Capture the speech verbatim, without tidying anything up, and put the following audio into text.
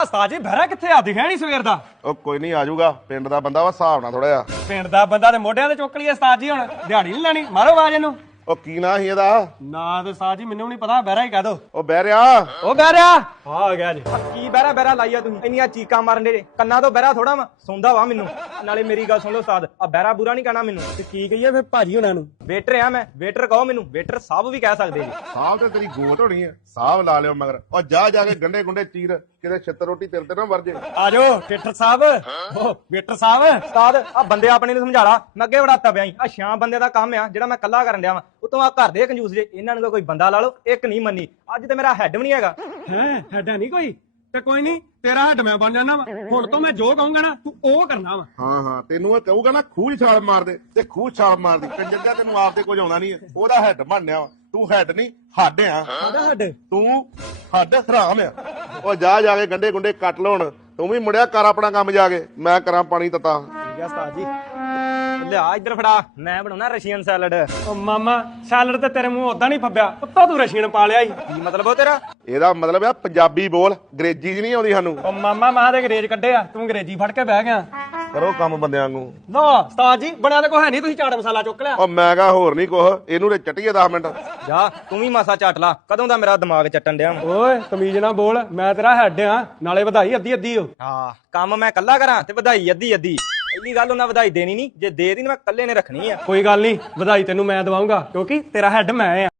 ਉਸਤਾਦ ਜੀ ਬਹਿਰਾ ਕਿੱਥੇ ਆ ਦਿਖਿਆ ਨਹੀਂ ਸਵੇਰ ਦਾ। ਉਹ ਕੋਈ ਨਹੀਂ ਆ ਜਾਊਗਾ, ਪਿੰਡ ਦਾ ਬੰਦਾ ਵਾ, ਹਿਸਾਬ ਨਾਲ ਥੋੜਾ ਜਿਹਾ। ਪਿੰਡ ਦਾ ਬੰਦਾ ਤੇ ਮੋਢਿਆਂ ਤੇ ਚੁੱਕ ਲਈ ਉਸਤਾਦ ਜੀ, ਹੁਣ ਦਿਹਾੜੀ ਨਹੀਂ ਲੈਣੀ, ਮਾਰੋ ਆਵਾਜ਼ ਇਹਨੂੰ। ਉਹ ਕੀ ਨਾਂ ਸੀ ਇਹਦਾ? ਨਾ ਤੇ ਉਸਤਾਦ ਜੀ ਮੈਨੂੰ ਨਹੀਂ ਪਤਾ, ਬਹਿਰਾ ਹੀ ਕਹਿ ਦੋ। ਉਹ ਬਹਿ ਰਿਹਾ। ਉਹ ਬਹਿਰਾ ਆ ਗਿਆ ਜੀ। ਕੀ ਬਹਿਰਾ ਬਹਿਰਾ ਲਾਈਆ ਤੁਸੀਂ ਇੰਨੀਆਂ ਚੀਕਾਂ ਮਾਰਨ ਦੇ ਕੰਨਾਂ ਤੋਂ ਬਹਿਰਾ ਥੋੜਾ ਵਾ ਸੌਂਦਾ ਵਾ ਮੈਨੂੰ। ਨਾਲੇ ਮੇਰੀ ਗੱਲ ਸੁਣ ਲਓ ਉਸਤਾਦ, ਆ ਬਹਿਰਾ ਬੁਰਾ ਨਹੀਂ ਕਹਿਣਾ ਮੈਨੂੰ। ਤੇ ਕੀ ਕਹੀਏ ਫਿਰ ਭਾਜੀ ਉਹਨਾਂ ਨੂੰ? ਵੇਟਰ ਆ ਮੈਂ, ਵੇਟਰ ਕਹੋ ਮੈਨੂੰ, ਵੇਟਰ ਸਾਹਿਬ ਵੀ ਕਹਿ ਸਕਦੇ ਜੀ। ਸਾਹਬ ਤੇ ਤੇਰੀ ਗੋਤ ਹੋਣੀ ਹੈ, ਸਾਹਬ ਲਾ ਲਿਓ ਮਗਰ। ਉਹ ਜਾ ਜਾ ਕੇ ਗੰਡੇ ਗੁੰਡੇ ਚੀਰ, ਕਿਤੇ ਛਿੱਤਰ ਰੋਟੀ ਤੇਰੇ ਤੇ ਨਾ ਵਰ ਜੇ। ਆ ਜਾਓ ਠੇਠਰ ਸਾਹਿਬ, ਓ ਵੇਟਰ ਸਾਹਿਬ। ਉਸਤਾਦ ਆ ਬੰਦੇ ਆਪਣੇ ਨੂੰ ਸਮਝਾ ਲਾ, ਮੈਂ ਅੱਗੇ ਵੜਾਤਾ ਪਿਆ ਆ ਸ਼ਾਮ ਬੰਦੇ ਦਾ ਕੰਮ ਆ ਜਿਹੜਾ ਮੈਂ ਕੱਲਾ ਕਰਨ ਡਿਆ ਵਾਂ। ਉਤੋਂ ਆ ਘਰ ਦੇ ਕੰਜੂਸ ਜੇ, ਇਹਨਾਂ ਨੂੰ ਕੋਈ ਬੰਦਾ ਲਾ ਲਓ, ਇੱਕ ਨਹੀਂ ਮੰਨੀ। ਅੱਜ ਤੇ ਮੇਰਾ ਹੈੱਡ ਵੀ ਨਹੀਂ ਹੈਗਾ। ਹੈ ਹੈਡਾ ਨਹੀਂ ਕੋਈ ਤੇ ਕੋਈ ਨਹੀਂ, ਤੇਰਾ ਹੈਡ ਮੈਂ ਬਣ ਜਾਣਾ ਵਾ। ਹੁਣ ਤੋਂ ਮੈਂ ਜੋ ਕਹੂੰਗਾ ਨਾ ਤੂੰ ਉਹ ਕਰਨਾ ਵਾ। ਹਾਂ ਹਾਂ, ਤੈਨੂੰ ਇਹ ਕਹੂਗਾ ਨਾ ਖੂਹ 'ਚ ਛਾਲ ਮਾਰ ਦੇ, ਤੇ ਖੂਹ 'ਚ ਛਾਲ ਮਾਰਦੀ। ਕੰਜਰ ਦਾ ਤੈਨੂੰ ਆਪ ਤੇ ਕੁਝ ਆਉਂਦਾ ਨਹੀਂ, ਉਹਦਾ ਹੈੱਡ ਬਣਨਿਆ ਵਾ। ਤੂੰ ਹੈੱਡ ਨਹੀਂ, ਹੱਡ ਆ। ਸਾਡਾ ਹੈਡ ਤੂੰ ਹੱਡ ਹਰਾਮ ਆ। ਉਹ ਜਾ ਜਾ ਕੇ ਗੰਡੇ ਗੁੰਡੇ ਕੱਟ ਲਾਉਣ। ਤੂੰ ਵੀ ਮੁੜਿਆ ਕਰ ਆਪਣਾ ਕੰਮ ਜਾ ਕੇ, ਮੈਂ ਕਰਾਂ ਪਾਣੀ ਤਤਾ। ਠੀਕ ਆ ਉਸਤਾਦ ਜੀ, ਲਿਆ ਇੱਧਰ ਫੜਾ, ਮੈਂ ਬਣਾਉਣਾ ਰਸ਼ੀਅਨ ਸੈਲਡ। ਓ ਮਾਮਾ ਸੈਲਡ ਤੇ ਤੇਰੇ ਮੂੰਹ ਉਦਾਂ ਨਹੀਂ ਫੱਬਿਆ, ਉੱਤੋਂ ਤੂੰ ਰਸ਼ੀਨ ਪਾ ਲਿਆ ਈ। ਕੀ ਮਤਲਬ ਉਹ ਤੇਰਾ? ਇਹਦਾ ਮਤਲਬ ਆ ਪੰਜਾਬੀ ਬੋਲ, ਅੰਗਰੇਜ਼ੀ 'ਚ ਨਹੀਂ ਆਉਂਦੀ ਸਾਨੂੰ। ਓ ਮਾਮਾ ਮਾਂ ਦੇ ਅੰਗਰੇਜ਼ ਕੱਢੇ ਆ, ਤੂੰ ਅੰਗਰੇਜ਼ੀ ਫੜ ਕੇ ਬਹਿ ਗਿਆ। ਕਰੋ ਕੰਮ ਬੰਦਿਆਂ ਨੂੰ। ਨਾ ਉਸਤਾਦ ਜੀ ਬਣਿਆ ਤੇ ਕੋ ਹੈ ਨਹੀਂ, ਤੁਸੀਂ ਚਾਟ ਮਸਾਲਾ ਚੁੱਕ ਲਿਆ। ਉਹ ਮੈਂ ਕਹਾ ਹੋਰ ਨਹੀਂ ਕੁਛ, ਇਹਨੂੰ ਤੇ ਚੱਟੀਏ ਦਸ ਮਿੰਟ। ਜਾ ਤੂੰ ਵੀ ਮਾਸਾ ਚੱਟ ਲਾ, ਕਦੋਂ ਦਾ ਮੇਰਾ ਦਿਮਾਗ ਚੱਟਣ ਡਿਆ ਵਾ। ਓਏ ਤਮੀਜ਼ ਨਾਲ ਬੋਲ, ਮੈਂ ਤੇਰਾ ਹੈਡ ਆ, ਨਾਲੇ ਵਧਾਈ ਅੱਧੀ ਅੱਧੀ ਓ। ਹਾਂ ਕੰਮ ਮੈਂ ਕੱਲਾ ਕਰਾਂ ਤੇ ਵਧਾਈ ਅੱਧੀ ਅੱਧੀ। ਪਹਿਲੀ ਗੱਲ ਉਹਨਾਂ ਵਧਾਈ ਦੇਣੀ ਨਹੀਂ, ਜੇ ਦੇ ਦੀ ਮੈਂ ਕੱਲੇ ਨੇ ਰੱਖਣੀ ਆ। ਕੋਈ ਗੱਲ ਨਹੀਂ, ਵਧਾਈ ਤੈਨੂੰ ਮੈਂ ਦਵਾਉਂਗਾ, ਕਿਉਂਕਿ ਤੇਰਾ ਹੈਡ ਮੈਂ ਆ।